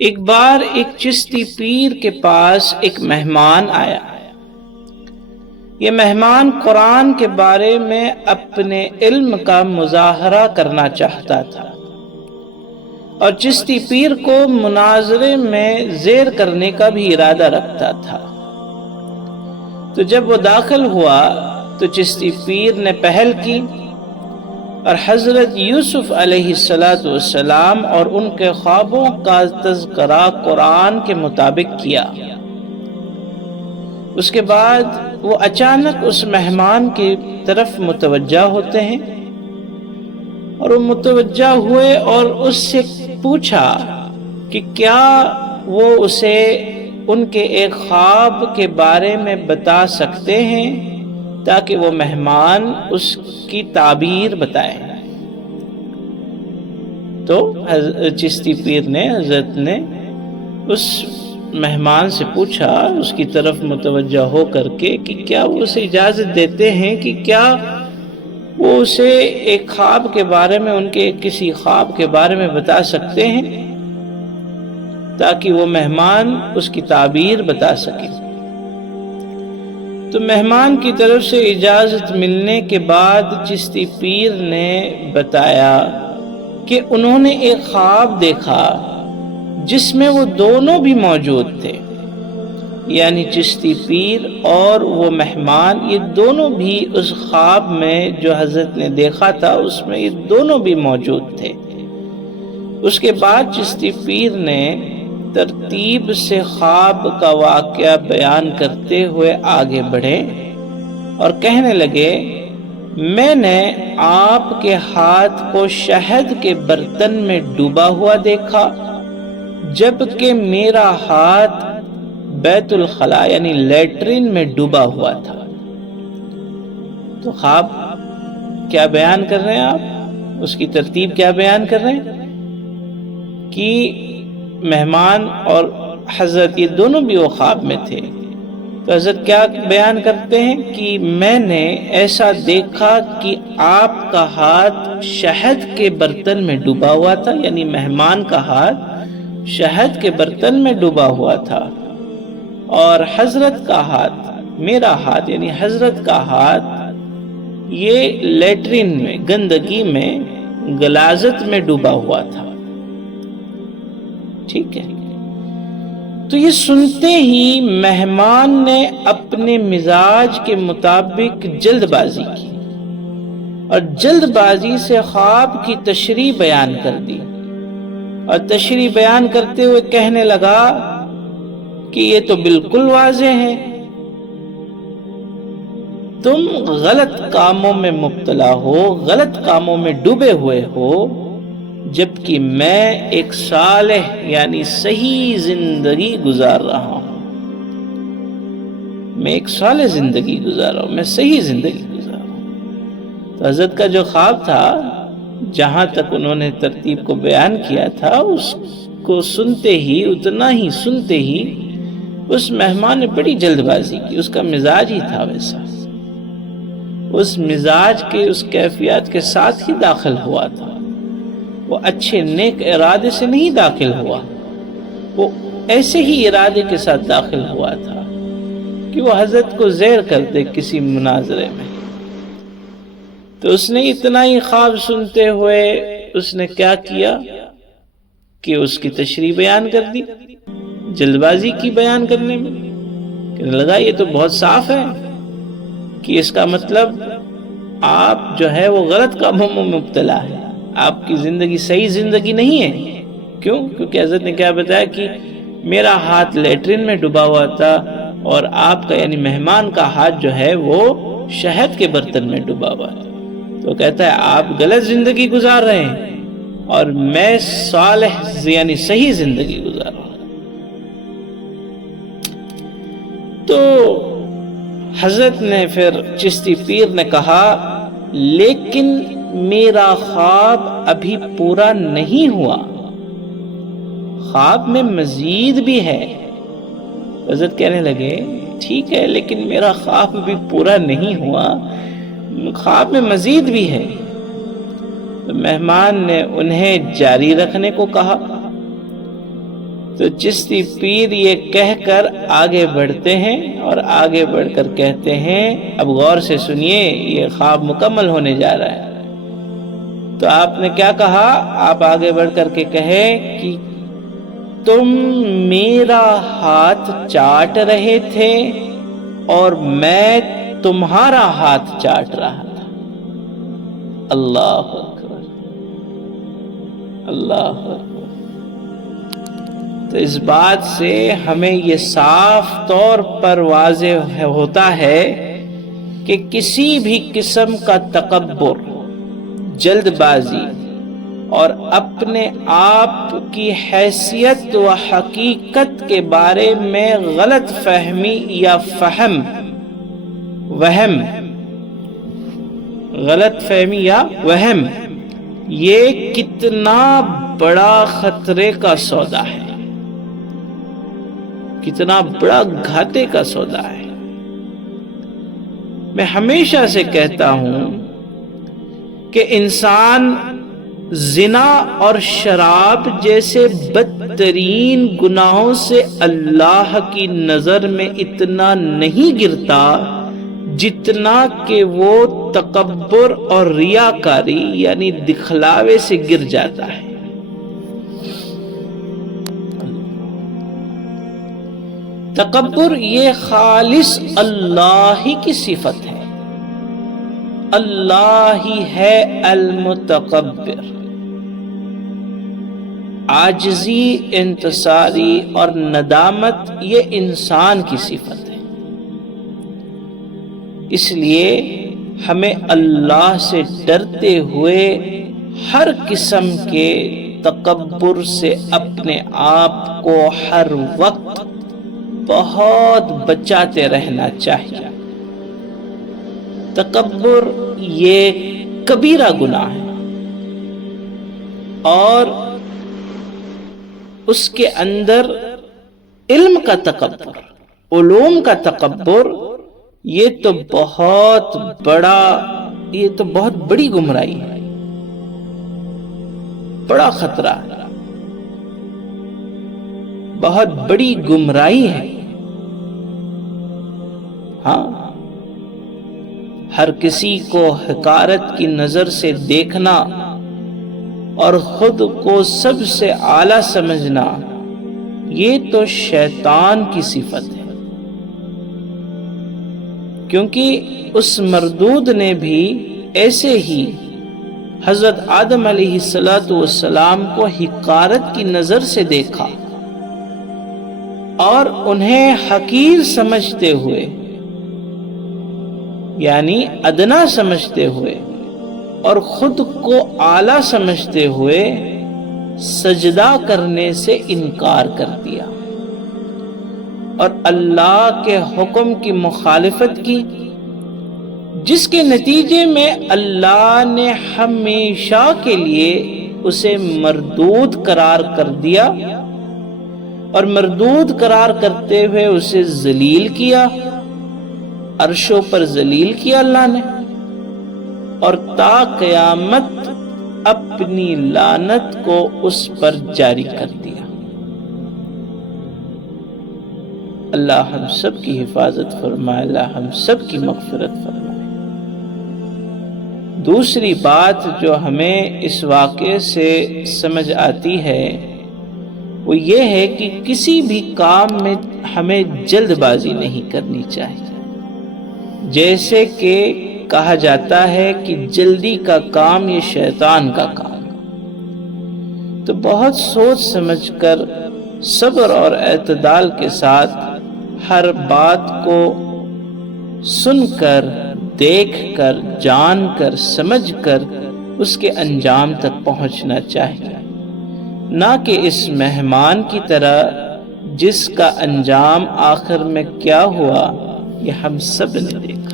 ایک بار ایک چشتی پیر کے پاس ایک مہمان آیا۔ یہ مہمان قرآن کے بارے میں اپنے علم کا مظاہرہ کرنا چاہتا تھا اور چشتی پیر کو مناظرے میں زیر کرنے کا بھی ارادہ رکھتا تھا۔ تو جب وہ داخل ہوا تو چشتی پیر نے پہل کی اور حضرت یوسف علیہ السلام اور ان کے خوابوں کا تذکرہ قرآن کے مطابق کیا۔ اس کے بعد وہ اچانک اس مہمان کی طرف متوجہ ہوتے ہیں اور وہ متوجہ ہوئے اور اس سے پوچھا کہ کیا وہ اسے ان کے ایک خواب کے بارے میں بتا سکتے ہیں تاکہ وہ مہمان اس کی تعبیر بتائے۔ تو چشتی پیر نے حضرت نے اس مہمان سے پوچھا، اس کی طرف متوجہ ہو کر کے کہ کیا وہ اسے اجازت دیتے ہیں کہ کیا وہ اسے ایک خواب کے بارے میں ان کے کسی خواب کے بارے میں بتا سکتے ہیں تاکہ وہ مہمان اس کی تعبیر بتا سکے۔ تو مہمان کی طرف سے اجازت ملنے کے بعد چشتی پیر نے بتایا کہ انہوں نے ایک خواب دیکھا جس میں وہ دونوں بھی موجود تھے، یعنی چشتی پیر اور وہ مہمان، یہ دونوں بھی اس خواب میں جو حضرت نے دیکھا تھا اس میں یہ دونوں بھی موجود تھے۔ اس کے بعد چشتی پیر نے ترتیب سے خواب کا واقعہ بیان کرتے ہوئے آگے بڑھے اور کہنے لگے، میں نے آپ کے ہاتھ کو شہد کے برتن میں ڈوبا ہوا دیکھا جبکہ میرا ہاتھ بیت الخلا یعنی لیٹرین میں ڈوبا ہوا تھا۔ تو خواب کیا بیان کر رہے ہیں آپ؟ اس کی ترتیب کیا بیان کر رہے ہیں کہ مہمان اور حضرت یہ دونوں بھی وہ خواب میں تھے۔ تو حضرت کیا بیان کرتے ہیں کہ میں نے ایسا دیکھا کہ آپ کا ہاتھ شہد کے برتن میں ڈوبا ہوا تھا، یعنی مہمان کا ہاتھ شہد کے برتن میں ڈوبا ہوا تھا اور حضرت کا ہاتھ، میرا ہاتھ یعنی حضرت کا ہاتھ، یہ لیٹرین میں گندگی میں غلاظت میں ڈوبا ہوا تھا۔ ٹھیک ہے، تو یہ سنتے ہی مہمان نے اپنے مزاج کے مطابق جلد بازی کی اور جلد بازی سے خواب کی تشریح بیان کر دی اور تشریح بیان کرتے ہوئے کہنے لگا کہ یہ تو بالکل واضح ہے، تم غلط کاموں میں مبتلا ہو، غلط کاموں میں ڈوبے ہوئے ہو، جبکہ میں ایک صالح یعنی صحیح زندگی گزار رہا ہوں۔ میں ایک صالح زندگی گزار رہا ہوں، میں صحیح زندگی گزار رہا ہوں۔ تو حضرت کا جو خواب تھا، جہاں تک انہوں نے ترتیب کو بیان کیا تھا، اس کو سنتے ہی، اتنا ہی سنتے ہی اس مہمان نے بڑی جلد بازی کی۔ اس کا مزاج ہی تھا ویسا، اس مزاج کے، اس کیفیت کے ساتھ ہی داخل ہوا تھا۔ وہ اچھے نیک ارادے سے نہیں داخل ہوا، وہ ایسے ہی ارادے کے ساتھ داخل ہوا تھا کہ وہ حضرت کو زیر کر دے کسی مناظرے میں۔ تو اس نے اتنا ہی خواب سنتے ہوئے اس نے کیا کیا کہ اس کی تشریح بیان کر دی، جلد بازی کی بیان کرنے میں۔ کہنے لگا یہ تو بہت صاف ہے کہ اس کا مطلب آپ جو ہے وہ غلط کاموں میں مبتلا ہے، آپ کی زندگی صحیح زندگی نہیں ہے۔ کیوں؟ کیونکہ حضرت نے کیا بتایا کہ میرا ہاتھ لیٹرین میں ڈوبا ہوا تھا اور آپ کا یعنی مہمان کا ہاتھ جو ہے وہ شہد کے برتن میں ڈوبا ہوا ہے۔ تو کہتا ہے آپ غلط زندگی گزار رہے ہیں اور میں صالح یعنی صحیح زندگی گزار رہا ہوں۔ تو حضرت نے پھر چشتی پیر نے کہا، لیکن میرا خواب ابھی پورا نہیں ہوا، خواب میں مزید بھی ہے۔ حضرت کہنے لگے ٹھیک ہے، لیکن میرا خواب ابھی پورا نہیں ہوا، خواب میں مزید بھی ہے۔ تو مہمان نے انہیں جاری رکھنے کو کہا۔ تو چشتی پیر یہ کہہ کر آگے بڑھتے ہیں اور آگے بڑھ کر کہتے ہیں اب غور سے سنیے، یہ خواب مکمل ہونے جا رہا ہے۔ تو آپ نے کیا کہا؟ آپ آگے بڑھ کر کے کہے کہ تم میرا ہاتھ چاٹ رہے تھے اور میں تمہارا ہاتھ چاٹ رہا تھا۔ اللہ اکبر، اللہ اکبر۔ تو اس بات سے ہمیں یہ صاف طور پر واضح ہوتا ہے کہ کسی بھی قسم کا تکبر، جلد بازی اور اپنے آپ کی حیثیت و حقیقت کے بارے میں غلط فہمی یا وہم یہ کتنا بڑا خطرے کا سودا ہے، کتنا بڑا گھاٹے کا سودا ہے۔ میں ہمیشہ سے کہتا ہوں کہ انسان زنا اور شراب جیسے بدترین گناہوں سے اللہ کی نظر میں اتنا نہیں گرتا جتنا کہ وہ تکبر اور ریاکاری یعنی دکھلاوے سے گر جاتا ہے۔ تکبر یہ خالص اللہ ہی کی صفت ہے، اللہ ہی ہے المتکبر۔ عاجزی، انکساری اور ندامت یہ انسان کی صفت ہے۔ اس لیے ہمیں اللہ سے ڈرتے ہوئے ہر قسم کے تکبر سے اپنے آپ کو ہر وقت بہت بچاتے رہنا چاہیے۔ تکبر یہ کبیرہ گناہ ہے اور اس کے اندر علم کا تکبر، علوم کا تکبر یہ تو بہت بڑی گمراہی ہے، بڑا خطرہ ہے، بہت بڑی گمراہی ہے۔ ہاں، ہر کسی کو حقارت کی نظر سے دیکھنا اور خود کو سب سے اعلیٰ سمجھنا یہ تو شیطان کی صفت ہے، کیونکہ اس مردود نے بھی ایسے ہی حضرت آدم علیہ السلام کو حقارت کی نظر سے دیکھا اور انہیں حقیر سمجھتے ہوئے یعنی ادنا سمجھتے ہوئے اور خود کو اعلیٰ سمجھتے ہوئے سجدہ کرنے سے انکار کر دیا اور اللہ کے حکم کی مخالفت کی، جس کے نتیجے میں اللہ نے ہمیشہ کے لیے اسے مردود قرار کر دیا اور مردود قرار کرتے ہوئے اسے ذلیل کیا، عرشوں پر ذلیل کیا اللہ نے، اور تا قیامت اپنی لعنت کو اس پر جاری کر دیا۔ اللہ ہم سب کی حفاظت فرمائے، اللہ ہم سب کی مغفرت فرمائے۔ دوسری بات جو ہمیں اس واقعے سے سمجھ آتی ہے وہ یہ ہے کہ کسی بھی کام میں ہمیں جلد بازی نہیں کرنی چاہیے۔ جیسے کہ کہا جاتا ہے کہ جلدی کا کام یہ شیطان کا کام، تو بہت سوچ سمجھ کر صبر اور اعتدال کے ساتھ ہر بات کو سن کر، دیکھ کر، جان کر، سمجھ کر اس کے انجام تک پہنچنا چاہیے، نہ کہ اس مہمان کی طرح جس کا انجام آخر میں کیا ہوا یہ ہم سب نے دیکھا۔